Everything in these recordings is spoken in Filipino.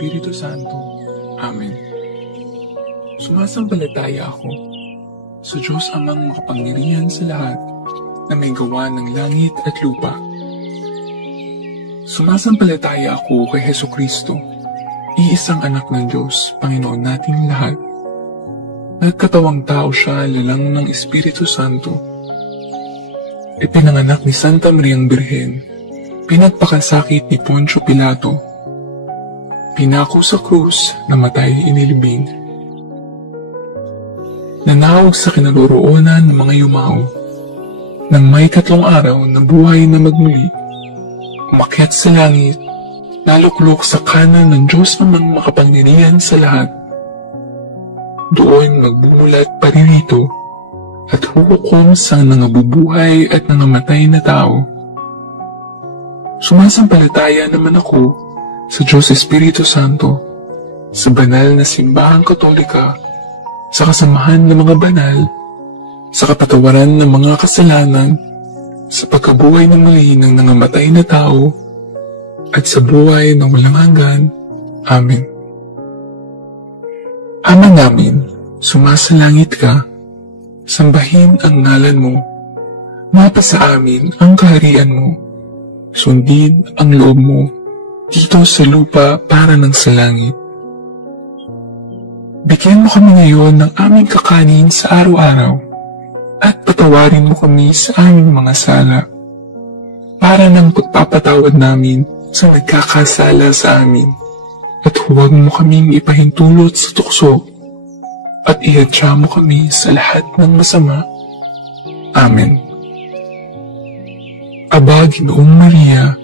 Espiritu Santo. Amen. Sumasampalataya ako sa Diyos Amang makapangyarihan sa lahat na may gawa ng langit at lupa. Sumasampalataya ako kay Hesukristo, iisang anak ng Diyos, Panginoon nating lahat. Nagkatawang tao siya lalang ng Espiritu Santo. Ipinanganak ni Santa Mariang Birhen, pinagpakasakit ni Poncio Pilato, pinako sa krus, namatay inilibing. Nanawag sa kinaroroonan ng mga yumao, nang may 3 araw na buhay na magmuli, umakyat sa langit, naluklok sa kanan ng Diyos Amang makapangyarihan sa lahat. Doon magbumulat paririto at huhukom sa nangabubuhay at nangamatay na tao. Sumasampalataya naman ako sa Diyos Espiritu Santo, sa banal na simbahang katolika, sa kasamahan ng mga banal, sa kapatawaran ng mga kasalanan, sa pagkabuhay ng muli ng nangamatay na tao, at sa buhay na walang hanggan. Amen. Ama namin, sumasalangit ka, sambahin ang ngalan mo, mapasa amin ang kaharian mo, sundin ang loob mo, dito sa lupa para ng sa langit. Bigyan mo kami ngayon ng aming kakanin sa araw-araw at patawarin mo kami sa aming mga sala para ng pagpapatawad namin sa nagkakasala sa amin at huwag mo kaming ipahintulot sa tukso at ihadya mo kami sa lahat ng masama. Amen. Aba, Ginoong Maria,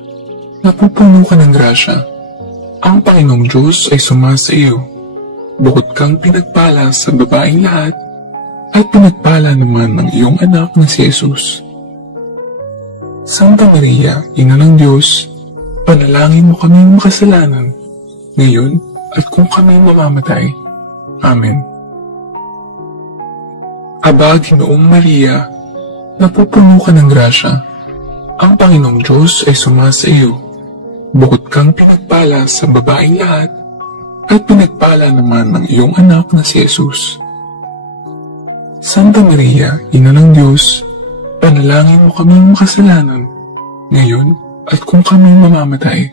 napupuno ka ng grasya. Ang Panginoong Diyos ay sumasa iyo. Bukod kang pinagpala sa babaeng lahat, at pinagpala naman ng iyong anak na si Jesus. Santa Maria, Ina ng Diyos, panalangin mo kaming makasalanan, ngayon at kung kami mamamatay. Amen. Aba, Ginoong Maria, napupuno ka ng grasya. Ang Panginoong Diyos ay sumasa iyo. Bukod kang pinagpala sa babaeng lahat, at pinagpala naman ng iyong anak na si Jesus. Santa Maria, Ina ng Diyos, panalangin mo kaming makasalanan, ngayon at kung kami mamamatay.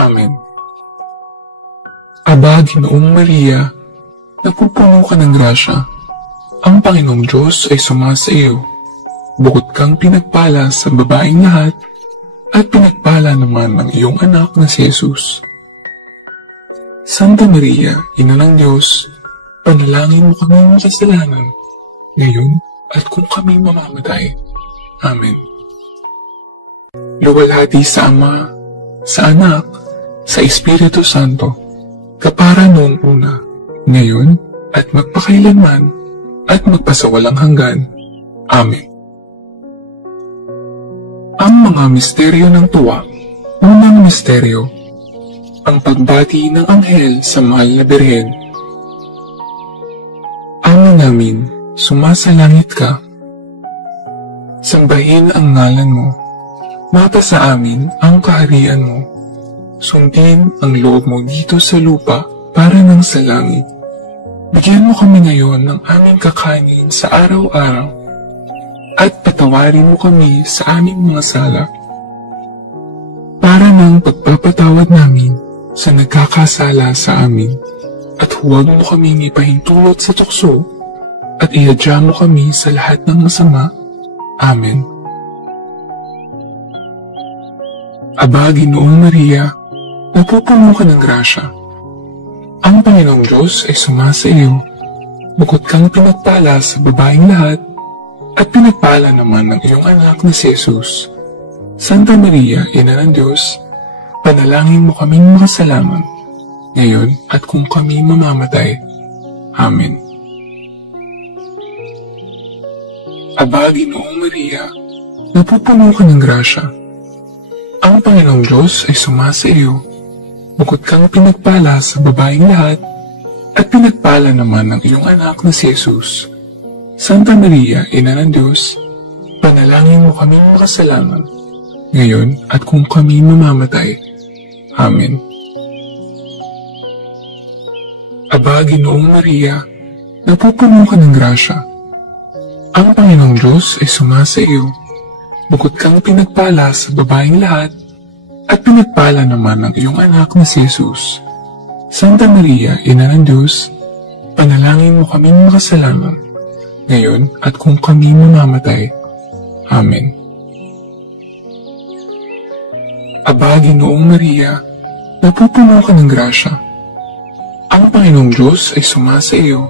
Amen. Aba, Ginoong Maria, napupuno ka ng grasya. Ang Panginoong Diyos ay sumasa iyo. Bukod kang pinagpala sa babaeng lahat, at pinagpala naman ng iyong anak na si Jesus. Santa Maria, Ina ng Diyos, panalangin mo kaming makasalanan, ngayon at kung kami mamamatay. Amen. Luwalhati sa Ama, sa Anak, sa Espiritu Santo, kapara noong una, ngayon at magpakailanman, at magpasawalang hanggan. Amen. Ang mga misteryo ng tuwa. Unang misteryo, ang pagbati ng anghel sa mahal na Birhen. Ama namin, sumasalangit ka. Sambahin ang ngalan mo. Mapasa amin ang kaharian mo. Sundin ang loob mo dito sa lupa para ng sa langit. Bigyan mo kami ngayon ng aming kakanin sa araw-araw at patawarin mo kami sa aming mga sala para ng pagpapatawad namin sa nagkakasala sa amin, at huwag mo kaming ipahintulot sa tukso, at ihadya mo kami sa lahat ng masama. Amen. Aba, Ginoong Maria, napupuno ka ng grasya. Ang Panginoong Diyos ay sumasa iyo. Bukod kang pinagpala sa babaeng lahat, at pinagpala naman ng iyong anak na si Jesus. Santa Maria, Ina ng Diyos, panalangin mo kaming makasalanan, ngayon at kung kami mamamatay. Amen. Aba, Ginoong Maria, napupuno ka ng grasya. Ang Panginoong Diyos ay sumasa iyo. Bukod kang pinagpala sa babaeng lahat, at pinagpala naman ng iyong anak na si Jesus. Santa Maria, Ina ng Diyos, panalangin mo kaming makasalanan, ngayon at kung kami mamamatay. Amen. Aba, Ginoong Maria, napupuno ka ng grasya. Ang Panginoong Diyos ay sumasa iyo. Bukod kang pinagpala sa babaeng lahat, at pinagpala naman ang iyong anak na si Jesus. Santa Maria, Ina ng Diyos, panalangin mo kaming makasalanan, ngayon at kung kami mamamatay. Amen. Aba, Ginoong Maria, napupuno ka ng grasya. Ang Panginoong Diyos ay sumasa iyo.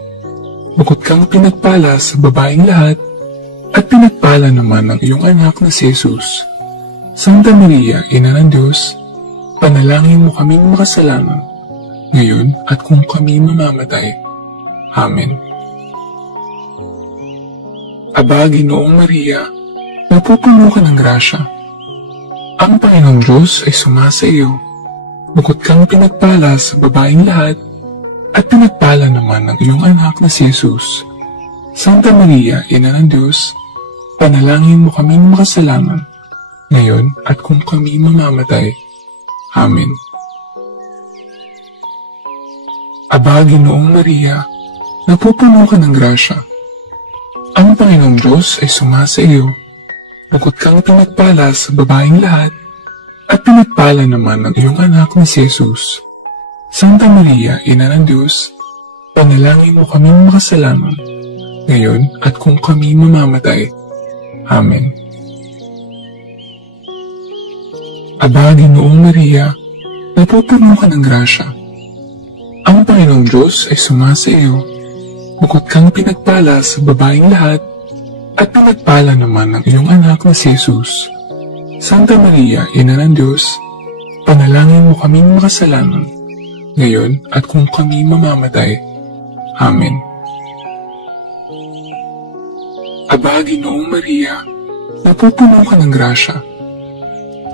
Bukod kang pinagpala sa babaeng lahat, at pinagpala naman ang iyong anak na si Jesus. Santa Maria, Ina ng Diyos, panalangin mo kaming makasalanan, ngayon at kung kami mamamatay. Amen. Aba, Ginoong Maria, napupuno ka ng grasya. Ang Panginoong Diyos ay sumasa iyo. Bukod kang pinagpala sa babaeng lahat, at pinagpala naman ang iyong anak na si Jesus. Santa Maria, Ina ng Diyos, panalangin mo kaming makasalanan, ngayon at kung kami mamamatay. Amen. Aba, Ginoong Maria, napupuno ka ng grasya. Ang Panginoong Diyos ay sumasa iyo. Bukod kang pinagpala sa babaeng lahat, at pinagpala naman ang iyong anak na si Jesus. Santa Maria, Ina ng Diyos, panalangin mo kaming makasalanan, ngayon at kung kami mamamatay. Amen. Aba, Ginoong Maria, napupuno ka ng grasya. Ang Panginoong Diyos ay sumasa iyo. Bukod kang pinagpala sa babaeng lahat, at pinagpala naman ang iyong anak na si Jesus. Santa Maria, Ina ng Diyos, panalangin mo kaming makasalanan, ngayon at kung kami mamamatay. Amen. Aba, Ginoong Maria, napupuno ka ng grasya.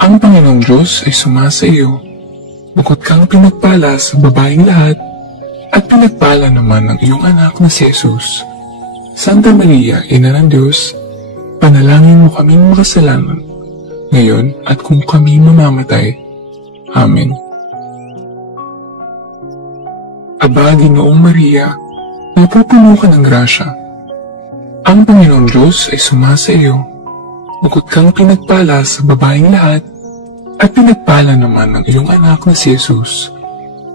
Ang Panginoong Diyos ay sumasa iyo. Bukod kang pinagpala sa babaeng lahat, at pinagpala naman ang iyong anak na si Jesus. Santa Maria, Ina ng Diyos, panalangin mo kaming makasalanan, ngayon at kung kami mamamatay. Amen. Aba, Ginoong Maria, napupuno ka ng grasya. Ang Panginoong Diyos ay sumasa iyo. Bukod kang pinagpala sa babaeng lahat, at pinagpala naman ang iyong anak na si Jesus.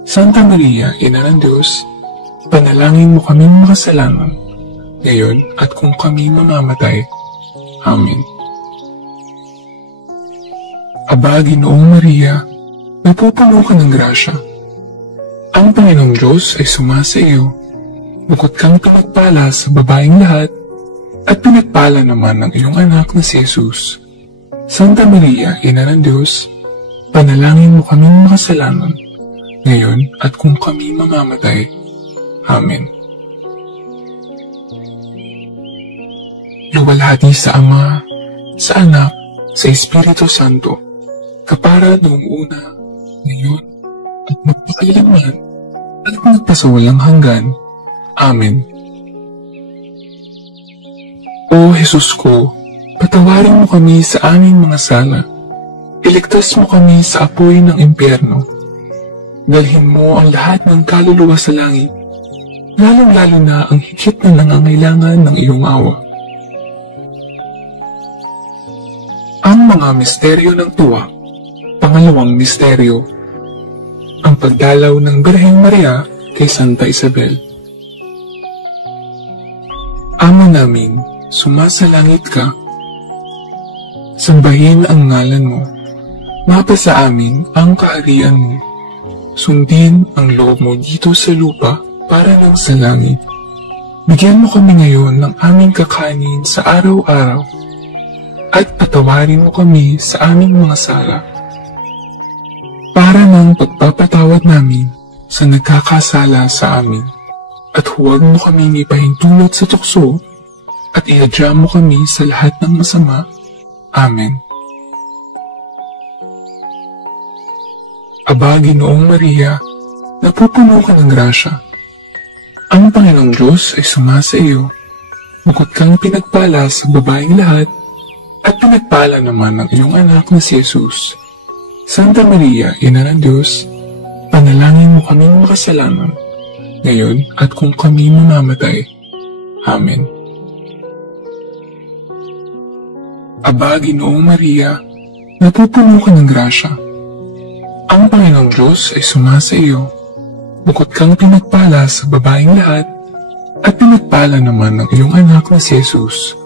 Santa Maria, Ina ng Diyos, panalangin mo kaming makasalanan, ngayon at kung kami mamamatay. Amen. Aba, Ginoong Maria, napupuno ka ng grasya. Ang Panginoong Diyos ay sumasa iyo. Bukod kang pinagpala sa babaeng lahat, at pinagpala naman ang iyong anak na si Jesus. Santa Maria, Ina ng Diyos, panalangin mo kaming makasalanan, ngayon at kung kami mamamatay. Amen. Luwalhati sa Ama, sa Anak, sa Espiritu Santo, kapara noong una, ngayon, at magpakailanman, at magpasawalang hanggan. Amen. O Jesus ko, patawarin mo kami sa aming mga sala. Iligtas mo kami sa apoy ng impyerno. Dalhin mo ang lahat ng kaluluwa sa langit, lalong-lalo na ang higit na nangangailangan ng iyong awa. Ang mga misteryo ng tuwa. Pangalawang misteryo, ang pagdalaw ng Birheng Maria kay Santa Isabel. Ama namin, sumasalangit ka. Sambahin ang ngalan mo. Mapasa amin ang kaharian mo. Sundin ang loob mo dito sa lupa para ng sa langit. Bigyan mo kami ngayon ng aming kakanin sa araw-araw. At patawarin mo kami sa aming mga sala. Para ng pagpapatawad namin sa nagkakasala sa amin. At huwag mo kaming ipahintulot sa tukso at iadya mo kami sa lahat ng masama. Amen. Aba, Ginoong Maria, napupuno ka ng grasya. Ang Panginoong Diyos ay sumasa iyo. Bukod kang pinagpala sa babaeng lahat, at pinagpala naman ang iyong anak na si Jesus. Santa Maria, Ina ng Diyos, panalangin mo kaming makasalanan, ngayon at kung kami mamamatay. Amen. Aba, Ginoong Maria, napupuno ka ng grasya. Ang Panginoong Diyos ay sumasa iyo. Bukod kang pinagpala sa babaeng lahat, at pinagpala naman ng iyong anak na si Jesus.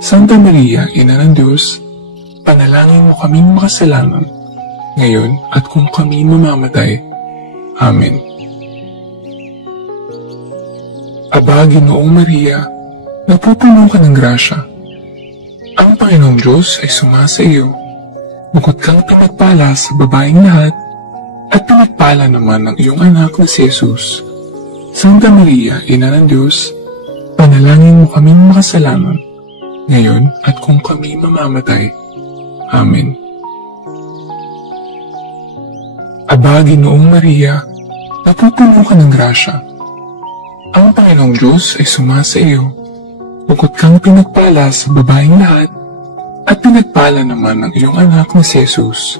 Santa Maria, Ina ng Diyos, panalangin mo kaming makasalanan, ngayon at kung kami mamamatay. Amen. Aba, Ginoong Maria, napupuno ka ng grasya. Ang Panginoong Diyos ay sumasa iyo. Bukod kang pinagpala sa babaeng lahat, at pinagpala naman ng iyong anak na si Jesus. Santa Maria, Ina ng Diyos, panalangin mo kaming makasalanan, ngayon at kung kami mamamatay. Amen. Aba, Ginoong Maria, napupuno ka ng grasya. Ang Panginoong Diyos ay sumasa iyo. Bukod kang pinagpala sa babaeng lahat, at pinagpala naman ng iyong anak na si Jesus.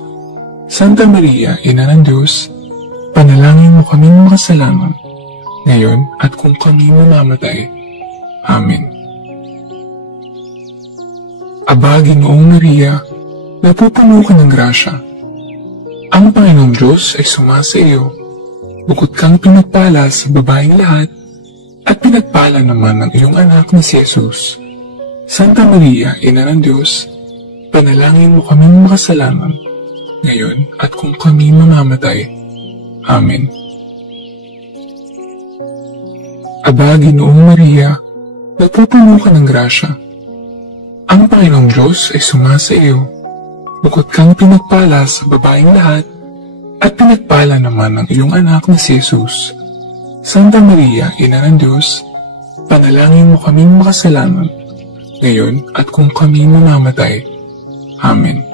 Santa Maria, Ina ng Diyos, panalangin mo kaming makasalanan, ngayon at kung kami mamamatay. Amen. Aba, Ginoong Maria, napupuno ka ng grasya. Ang Panginoong Diyos ay sumasa iyo. Bukod kang pinagpala sa babaeng lahat, at pinagpala naman ng iyong anak na si Jesus. Santa Maria, Ina ng Diyos, panalangin mo kaming makasalanan, ngayon at kung kami mamamatay. Amen. Aba, Ginoong Maria, napupuno ka ng grasya. Ang Panginoong Diyos ay sumasa iyo. Bukod kang pinagpala sa babaeng lahat, at pinagpala naman ng iyong anak na si Jesus. Santa Maria, Ina ng Diyos, panalangin mo kaming makasalanan, ngayon at kung kami mamamatay. Amen.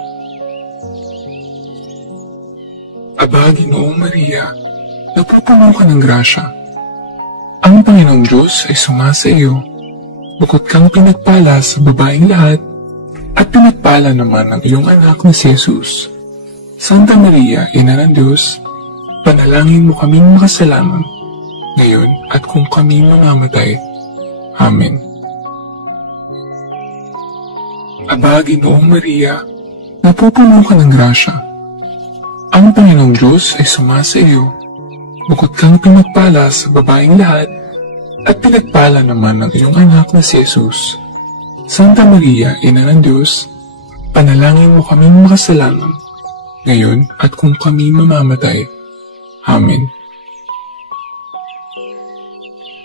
Aba, Ginoong Maria, napupuno ka ng grasya. Ang Panginoong Diyos ay sumasa iyo. Bukod kang pinagpala sa babaeng lahat, at pinagpala naman ng iyong anak na si Jesus. Santa Maria, Ina ng Diyos, panalangin mo kaming makasalanan, ngayon at kung kami mamamatay. Amen. Aba, Ginoong Maria, napupuno ka ng grasya. Ang Panginoong Diyos ay sumasa iyo. Bukod kang pinagpala sa babaeng lahat, at pinagpala naman ng iyong anak na si Jesus. Santa Maria, Ina ng Diyos, panalangin mo kaming makasalanan, ngayon at kung kami mamamatay. Amen.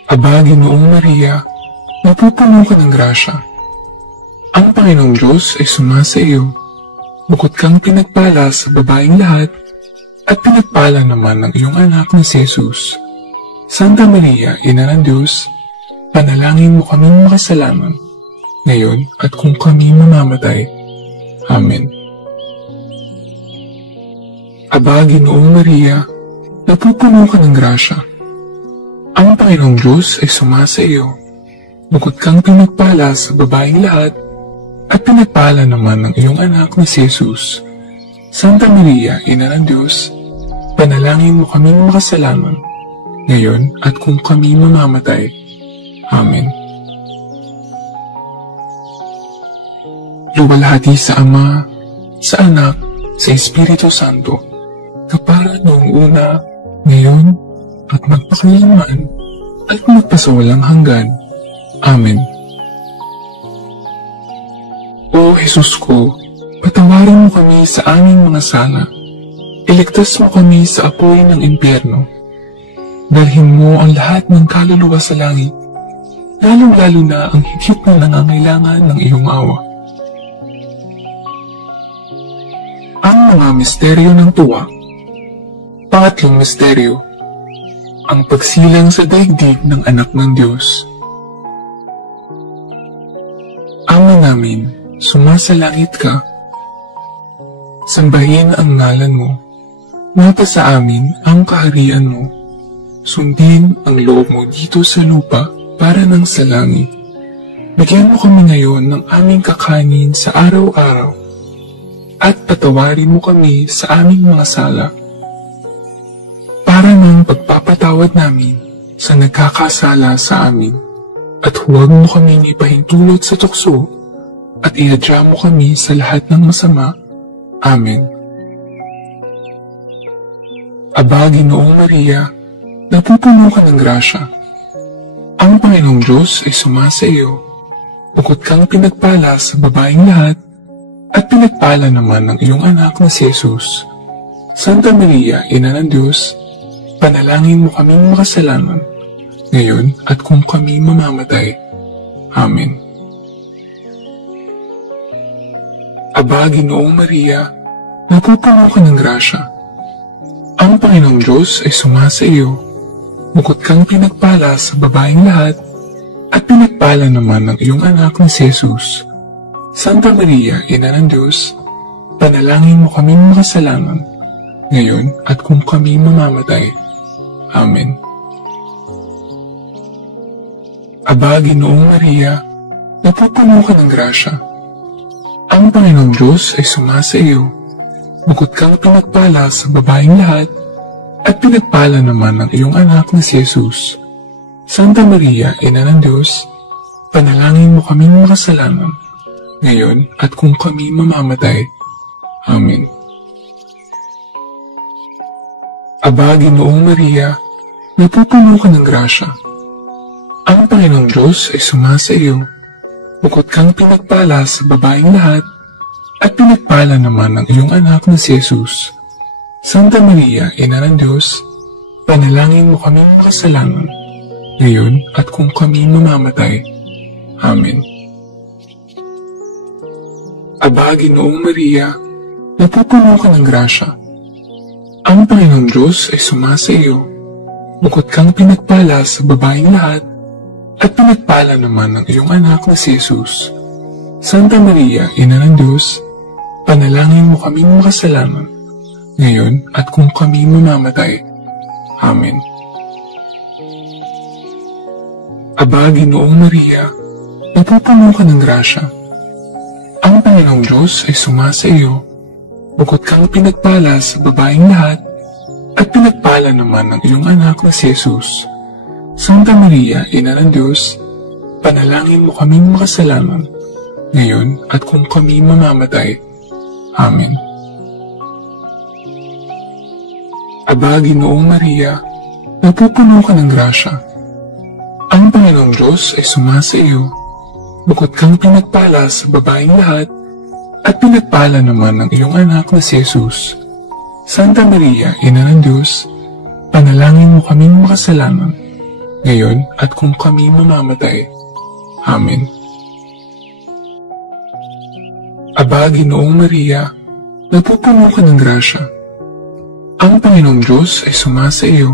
Aba, Ginoong Maria, napupuno ka ng grasya. Ang Panginoong Diyos ay sumasa iyo. Bukod kang pinagpala sa babaeng lahat, at pinagpala naman ng iyong anak na si Jesus. Santa Maria, Ina ng Diyos, panalangin mo kaming makasalanan, ngayon at kung kami mamamatay. Amen. Aba, Ginoong Maria, napupuno ka ng grasya. Ang Panginoong Diyos ay sumasa iyo. Bukod kang pinagpala sa babaeng lahat, at pinagpala naman ng iyong anak na si Jesus. Santa Maria, Ina ng Diyos, panalangin mo kaming makasalanan, ngayon at kung kami mamamatay. Amen. Luwalhati sa Ama, sa Anak, sa Espiritu Santo, kapara noong una, ngayon, at magpakailanman, at magpasawalang hanggan. Amen. O Jesus ko, patawarin mo kami sa aming mga sala. Iligtas mo kami sa apoy ng impyerno. Dalhin mo ang lahat ng kaluluwa sa langit, lalong-lalo na ang higit na nangangailangan ng iyong awa. Ang mga misteryo ng tuwa. Pangatlong misteryo, ang pagsilang sa daigdig ng anak ng Diyos. Ama namin, sumasalangit ka. Sambahin ang ngalan mo. Mapasa amin ang kaharian mo. Sundin ang loob mo dito sa lupa para ng sa langit. Bigyan mo kami ngayon ng aming kakanin sa araw-araw. At patawarin mo kami sa aming mga sala. Para ng pagpapatawad namin sa nagkakasala sa amin, at huwag mo kaming ipahintulot sa tukso, at iadya mo kami sa lahat ng masama. Amen. Aba, Ginoong Maria, napupuno ka ng grasya. Ang Panginoong Diyos ay sumasa iyo. Bukod kang pinagpala sa babaeng lahat, at pinagpala naman ng iyong anak na si Jesus. Santa Maria, Ina ng Diyos, panalangin mo kaming makasalanan, ngayon at kung kami mamamatay. Amen. Aba, Ginoong Maria, napupuno ka ng grasya. Ang Panginoong Diyos ay sumasa iyo. Bukod kang pinagpala sa babaeng lahat, at pinagpala naman ng iyong anak na si Jesus. Santa Maria, Ina ng Diyos, panalangin mo kaming makasalanan, ngayon at kung kami mamamatay. Amen. Aba, Ginoong Maria, napupuno ka ng grasya. Ang Panginoong Diyos ay sumasa iyo. Bukod kang pinagpala sa babaeng lahat, at pinagpala naman ng iyong anak na si Jesus. Santa Maria, Ina ng Diyos, panalangin mo kaming makasalanan, ngayon at kung kami mamamatay. Amen. Aba, Ginoong Maria, napupuno ka ng grasya. Ang Panginoong Diyos ay sumasa iyo. Bukod kang pinagpala sa babaeng lahat, at pinagpala naman ng iyong anak na si Jesus. Santa Maria, Ina ng Diyos, panalangin mo kaming makasalanan, ngayon at kung kami mamamatay. Amen. Aba, Ginoong Maria, napupuno ka ng grasya. Ang Panginoong Diyos ay sumasa iyo. Bukod kang pinagpala sa babaeng lahat, at pinagpala naman ng iyong anak na si Jesus. Santa Maria, Ina ng Diyos, panalangin mo kaming makasalanan, ngayon at kung kami mamamatay. Amen. Aba, Ginoong Maria, napupuno ka ng grasya. Ang Panginoong Diyos ay sumasa iyo. Bukod kang pinagpala sa babaeng lahat, at pinagpala naman ng iyong anak na si Jesus. Santa Maria, Ina ng Diyos, panalangin mo kaming makasalanan, ngayon at kung kami mamamatay. Amen. Aba, Ginoong Maria, napupuno ka ng grasya. Ang Panginoong Diyos ay sumasa iyo. Bukod kang pinagpala sa babaeng lahat, at pinagpala naman ng iyong anak na si Jesus. Santa Maria, Ina ng Diyos, panalangin mo kaming makasalanan, ngayon at kung kami mamamatay. Amen. Aba, Ginoong Maria, napupuno ka ng grasya. Ang Panginoong Diyos ay sumasa iyo.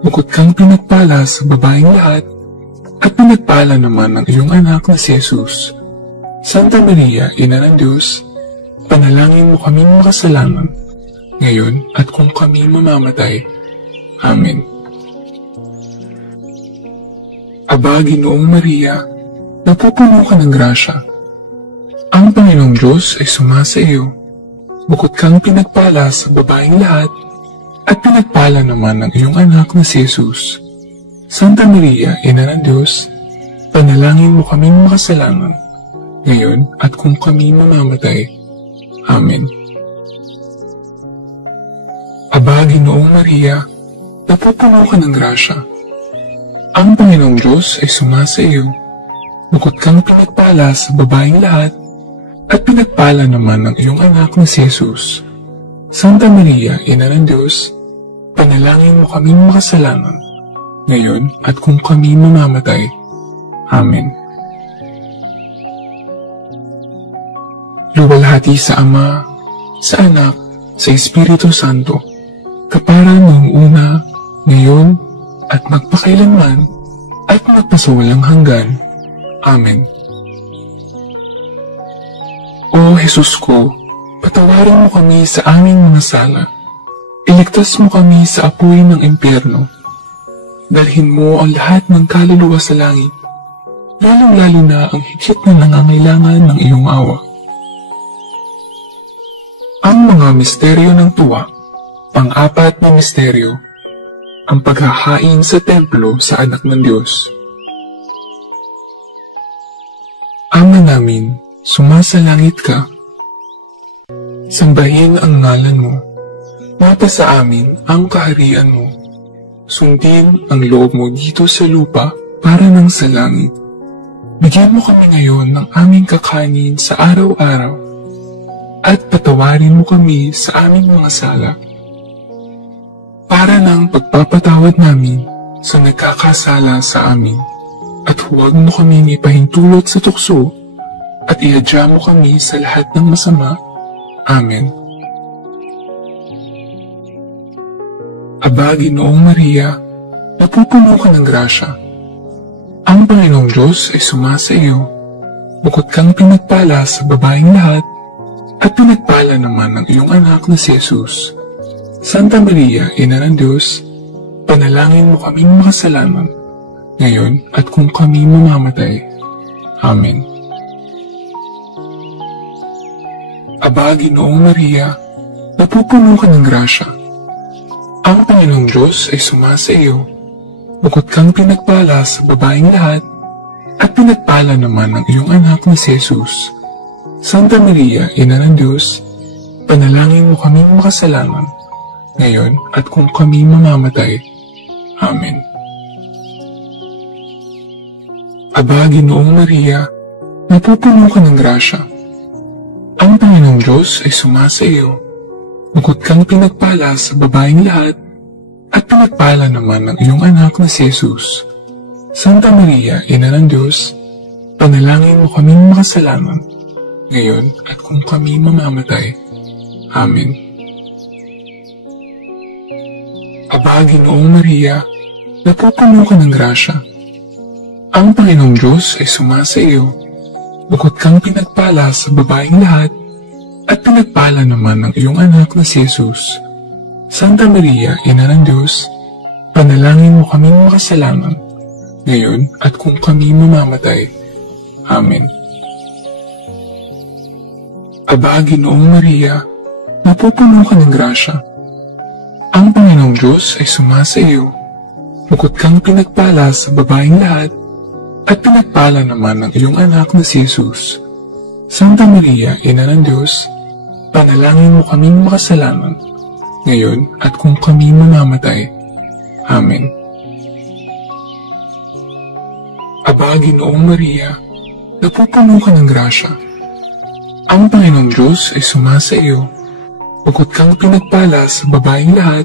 Bukod kang pinagpala sa babaeng lahat, at pinagpala naman ng iyong anak na si Jesus. Santa Maria, Ina ng Diyos, panalangin mo kaming makasalanan, ngayon at kung kami mamamatay. Amen. Aba, Ginoong Maria, napupuno ka ng grasya. Ang Panginoong Diyos ay sumasa iyo. Bukod kang pinagpala sa babaeng lahat, at pinagpala naman ng iyong anak na si Jesus. Santa Maria, Ina ng Diyos, panalangin mo kaming makasalanan, ngayon at kung kami mamamatay. Amen. Aba, Ginoong Maria, napupuno ka ng grasya. Ang Panginoong Diyos ay sumasa iyo. Bukod kang pinagpala sa babaeng lahat, at pinagpala naman ng iyong anak na si Jesus. Santa Maria, Ina ng Diyos, panalangin mo kaming makasalanan, ngayon at kung kami mamamatay. Amen. Luwalhati sa Ama, sa Anak, sa Espiritu Santo, kapara noong una, ngayon, at magpakailanman, at magpasawalang hanggan. Amen. O Jesus ko, patawarin mo kami sa aming mga sala. Iligtas mo kami sa apoy ng impyerno. Dalhin mo ang lahat ng kaluluwa sa langit, lalong-lalo na ang higit na nangangailangan ng iyong awa. Ang mga misteryo ng tuwa. Pang-apat na misteryo, ang paghahain sa templo sa anak ng Diyos. Ama namin, sumasalangit ka. Sambahin ang ngalan mo. Mata sa amin ang kaharian mo. Sundin ang loob mo dito sa lupa para ng sa langit. Bigyan mo kami ngayon ng aming kakanin sa araw-araw at patawarin mo kami sa aming mga sala para ng pagpapatawad namin sa nagkakasala sa amin. At huwag mo kami ipahintulot sa tukso at ihadya mo kami sa lahat ng masama. Amen. Aba, Ginoong Maria, napupuno ka ng grasya. Ang Panginoong Diyos ay sumasa iyo. Bukod kang pinagpala sa babaeng lahat, at pinagpala naman ng iyong anak na si Jesus. Santa Maria, Ina ng Diyos, panalangin mo kaming makasalanan, ngayon at kung kami mamamatay. Amen. Aba, Ginoong Maria, napupuno ka ng grasya. Ang Panginoong Diyos ay sumasa iyo. Bukod kang pinagpala sa babaeng lahat, at pinagpala naman ng iyong anak na si Jesus. Santa Maria, Ina ng Diyos, panalangin mo kaming makasalanan, ngayon at kung kami mamamatay. Amen. Aba, Ginoong Maria, napupuno ka ng grasya. Ang Panginoong Diyos ay sumasa iyo. Bukod kang pinagpala sa babaeng lahat, at pinagpala naman ng iyong anak na si Jesus. Santa Maria, Ina ng Diyos, panalangin mo kaming makasalanan, ngayon at kung kami mamamatay. Amen. Aba, Ginoong Maria, napupuno ka ng grasya. Ang Panginoong Diyos ay sumasa iyo. Bukod kang pinagpala sa babaeng lahat, at pinagpala naman ng iyong anak na si Jesus. Santa Maria, Ina ng Diyos, panalangin mo kaming makasalanan, ngayon at kung kami mamamatay. Amen. Aba, Ginoong Maria, napupuno ka ng grasya. Ang Panginoong Diyos ay sumasa iyo. Bukod kang pinagpala sa babaeng lahat, at pinagpala naman ng iyong anak na si Jesus. Santa Maria, Ina ng Diyos, panalangin mo kaming makasalanan, ngayon at kung kami mamamatay. Amen. Aba, Ginoong Maria, napupuno ka ng grasya. Ang Panginoong Diyos ay sumasa iyo. Bukod kang pinagpala sa babaeng lahat,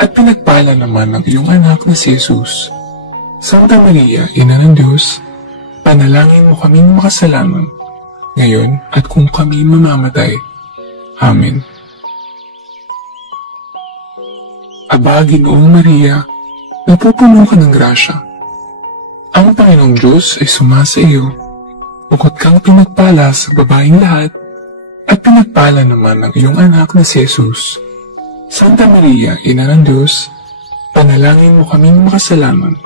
at pinagpala naman ng iyong anak na si Jesus. Santa Maria, Ina ng Diyos, panalangin mo kaming makasalanan, ngayon at kung kami mamamatay. Amen. Aba, Ginoong Maria, napupuno ka ng grasya. Ang Panginoong Diyos ay sumasa iyo. Bukod kang pinagpala sa babaeng lahat, at pinagpala naman ng iyong anak na si Jesus. Santa Maria, Ina ng Diyos, panalangin mo kaming makasalanan,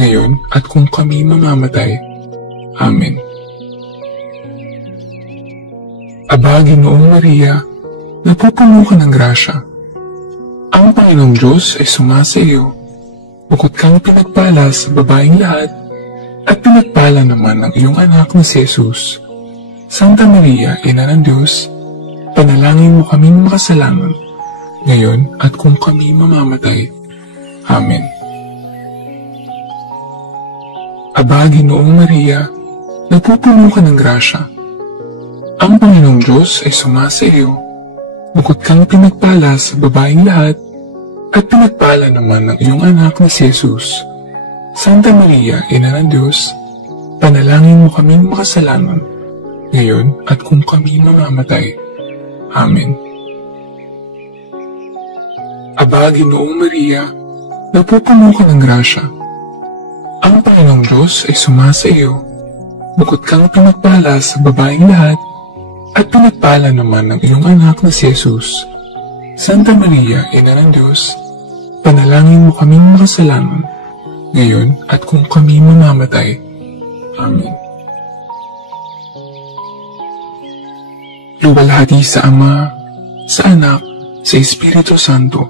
ngayon at kung kami mamamatay. Amen. Aba, Ginoong Maria, napupuno ka ng grasya. Ang Panginoong Diyos ay sumasa iyo. Bukod kang pinagpala sa babaeng lahat, at pinagpala naman ng iyong anak na si Jesus. Santa Maria, Ina ng Diyos, panalangin mo kaming makasalanan, ngayon at kung kami mamamatay. Amen. Aba, Ginoong Maria, napupuno ka ng grasya. Ang Panginoong Diyos ay sumasa iyo. Bukod kang pinagpala sa babaeng lahat, at pinagpala naman ng iyong anak na si Jesus. Santa Maria, Ina ng Diyos, panalangin mo kaming makasalanan, ngayon at kung kami mamamatay. Amen. Aba, Ginoong Maria, napupuno ka ng grasya. Ang Panginoong Diyos ay sumasa iyo. Bukod kang pinagpala sa babaeng lahat, at pinagpala naman ng iyong anak na si Jesus. Santa Maria, Ina ng Diyos, panalangin mo kaming makasalanan, ngayon at kung kami mamamatay. Amen. Luwalhati sa Ama, sa Anak, sa Espiritu Santo,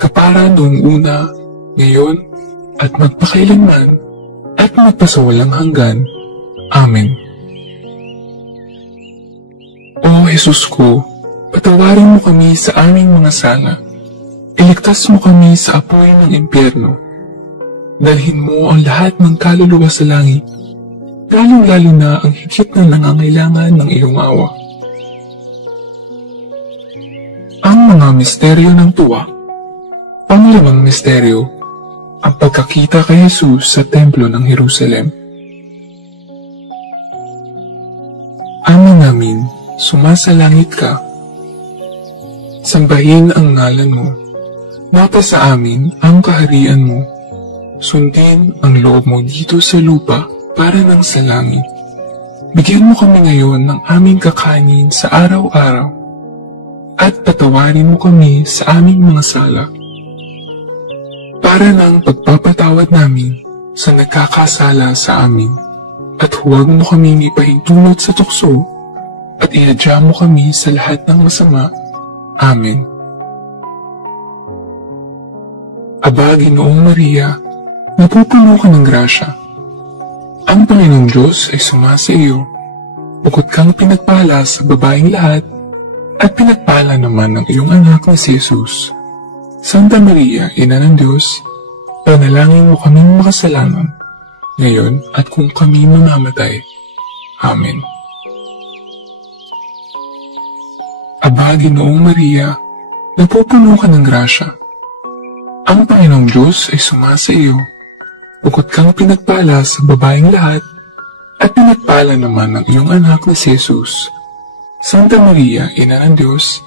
kapara noong una, ngayon at magpakailanman, at magpasawalang hanggan. Amen. O Jesus ko, patawarin mo kami sa aming mga sala. Iligtas mo kami sa apoy ng impyerno. Dalhin mo ang lahat ng kaluluwa sa langit, lalong-lalo na ang higit na nangangailangan ng iyong awa. Ang mga misteryo ng tuwa. Panglimang misteryo, ang pagkakita kay Jesus sa templo ng Jerusalem. Ama namin, sumasalangit ka. Sambahin ang ngalan mo. Mapasa amin ang kaharian mo. Sundin ang loob mo dito sa lupa para ng sa langit. Bigyan mo kami ngayon ng aming kakanin sa araw-araw at patawarin mo kami sa aming mga sala para ng pagpapatawad namin sa nagkakasala sa amin. At huwag mo kaming ipahintulot sa tukso at iadya mo kami sa lahat ng masama. Amen. Aba, Ginoong Maria, napupuno ka ng grasya. Ang Panginoong Diyos ay sumasa iyo. Bukod kang pinagpala sa babaeng lahat, at pinagpala naman ng iyong anak na si Jesus. Santa Maria, Ina ng Diyos, panalangin mo kaming makasalanan, ngayon at kung kami mamamatay. Amen. Aba, Ginoong Maria, napupuno ka ng grasya. Ang Panginoong Diyos ay sumasa iyo. Bukod kang pinagpala sa babaeng lahat, at pinagpala naman ng iyong anak na si Jesus. Santa Maria, Ina ng Diyos,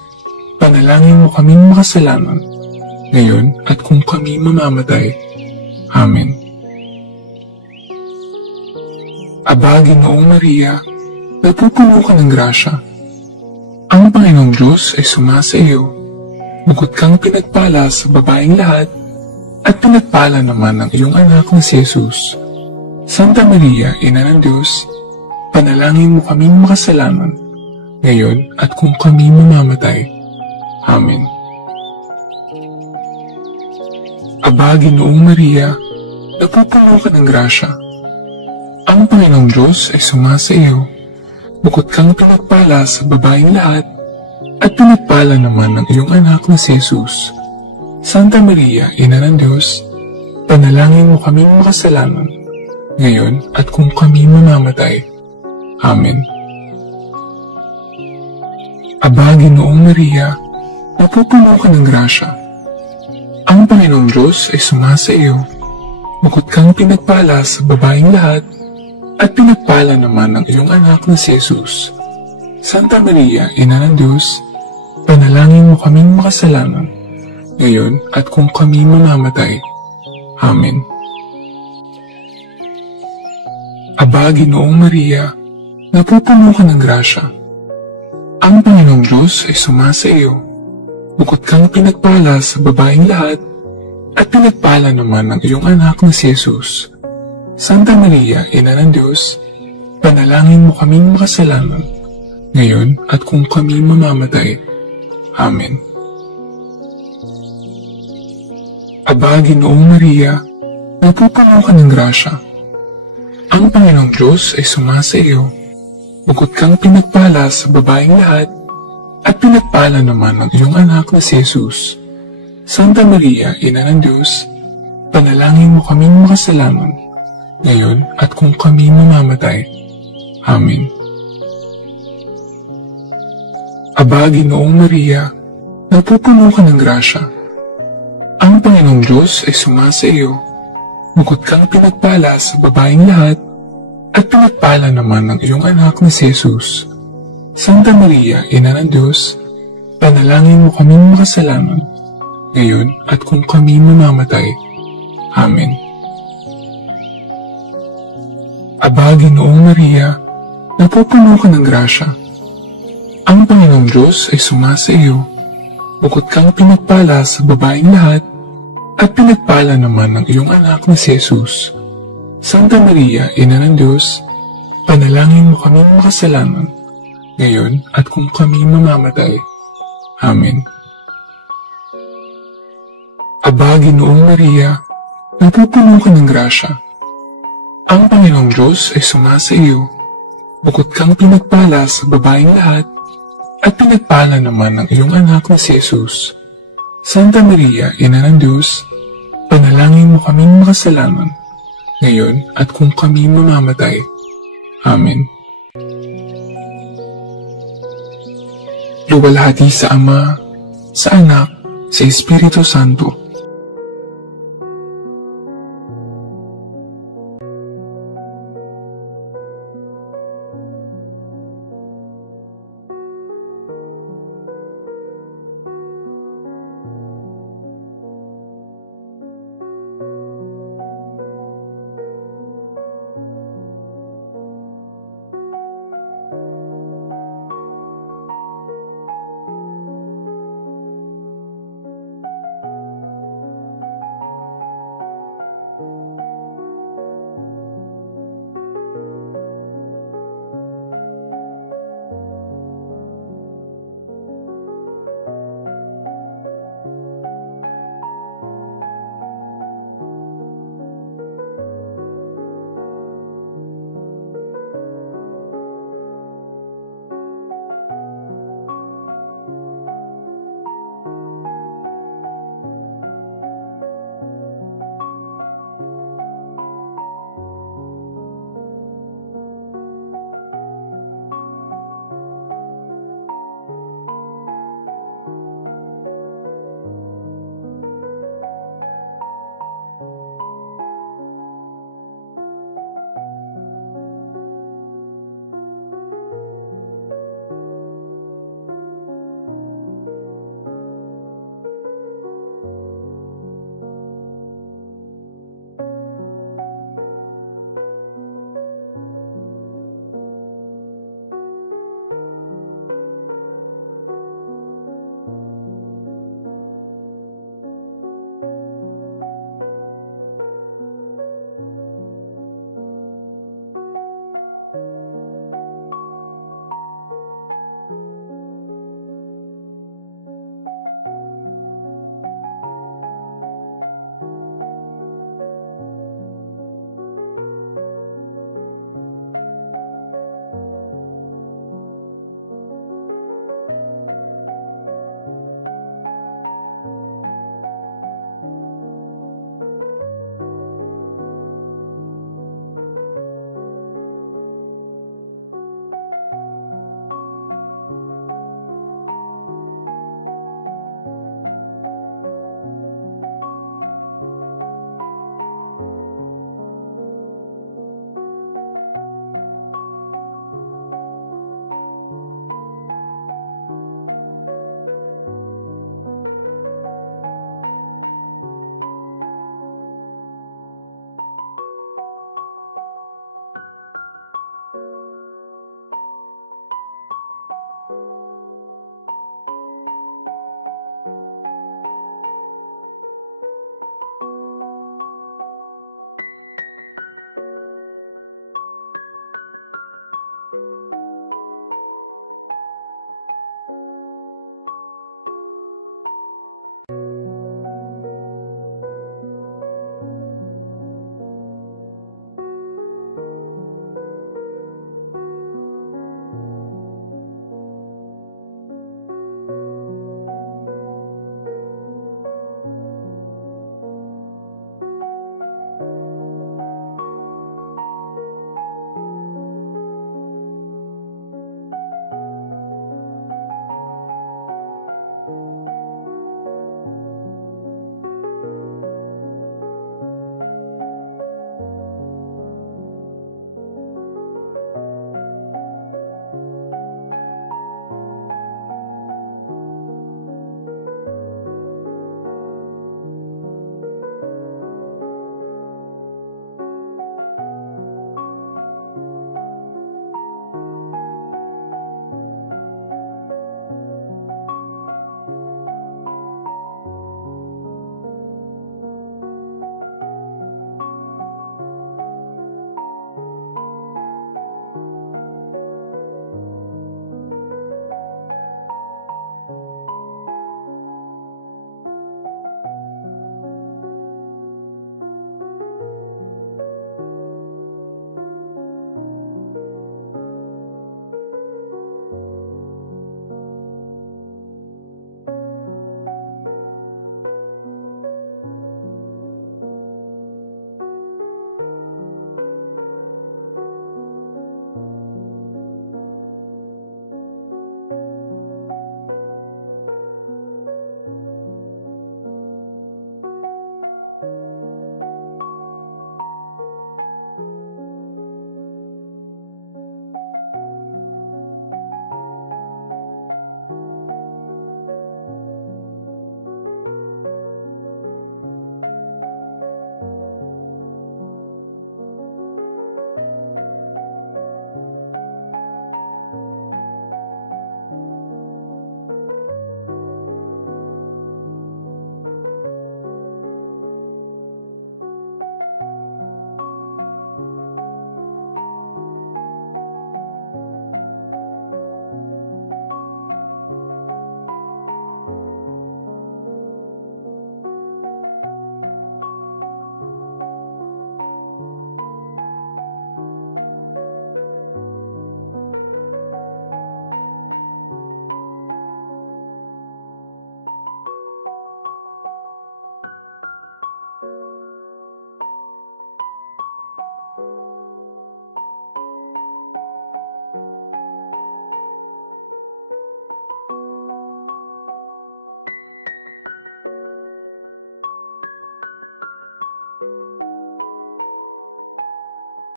panalangin mo kaming makasalanan, ngayon at kung kami mamamatay. Amen. Aba, Ginoong Maria, napupuno ka ng grasya. Ang Panginoong Diyos ay sumasa iyo. Bukod kang pinagpala sa babaeng lahat, at pinagpala naman ng iyong anak na si Jesus. Santa Maria, Ina ng Diyos, panalangin mo kaming makasalanan, ngayon at kung kami mamamatay. Amen. Aba, Ginoong Maria, napupuno ka ng grasya. Ang Panginoong Diyos ay sumasa iyo. Bukod kang pinagpala sa babaeng lahat, at pinagpala naman ng iyong anak na si Jesus. Santa Maria, Ina ng Diyos, panalangin mo kaming makasalanan, ngayon at kung kami mamamatay. Amen. Aba, Ginoong Maria, napupuno ka ng grasya. Ang Panginoong Diyos ay sumasa iyo. Bukod kang pinagpala sa babaeng lahat, at pinagpala naman ng iyong anak na si Jesus. Santa Maria, Ina ng Diyos, panalangin mo kaming makasalanan, ngayon at kung kami mamamatay. Amen. Aba, Ginoong Maria, napupuno ka ng grasya. Ang Panginoong Diyos ay sumasa iyo. Bukod kang pinagpala sa babaeng lahat, at pinagpala naman ng iyong anak na si Jesus. Santa Maria, Ina ng Diyos, panalangin mo kaming makasalanan, ngayon at kung kami mamamatay. Amen. Aba, Ginoong Maria, napupuno ka ng grasya. Ang Panginoong Diyos ay sumasa iyo. Bukod kang pinagpala sa babaeng lahat, at pinagpala naman ng iyong anak na si Jesus. Santa Maria, Ina ng Diyos, panalangin mo kaming makasalanan, ngayon at kung kami mamamatay. Amen. Aba, Ginoong Maria, napupuno ka ng grasya. Ang Panginoong Diyos ay sumasa iyo. Bukod kang pinagpala sa babaeng lahat, at pinagpala naman ng iyong anak na si Jesus. Santa Maria, Ina ng Diyos, panalangin mo kaming makasalanan, ngayon at kung kami mamamatay. Amen. Aba, Ginoong Maria, napupuno ka ng grasya. Ang Panginoong Diyos ay sumasa iyo. Bukod kang pinagpala sa babaeng lahat, at pinagpala naman ng iyong anak na si Jesus. Santa Maria, Ina ng Diyos, panalangin mo kaming makasalanan, ngayon at kung kami mamamatay. Amen. Aba, Ginoong Maria, napupuno ka ng grasya. Ang Panginoong Diyos ay sumasa iyo. Bukod kang pinagpala sa babaeng lahat, at pinagpala naman ng iyong anak na si Jesus. Santa Maria, Ina ng Diyos, panalangin mo kaming makasalanan, ngayon at kung kami mamamatay. Amen. Luwalhati sa Ama, sa Anak, sa Espiritu Santo,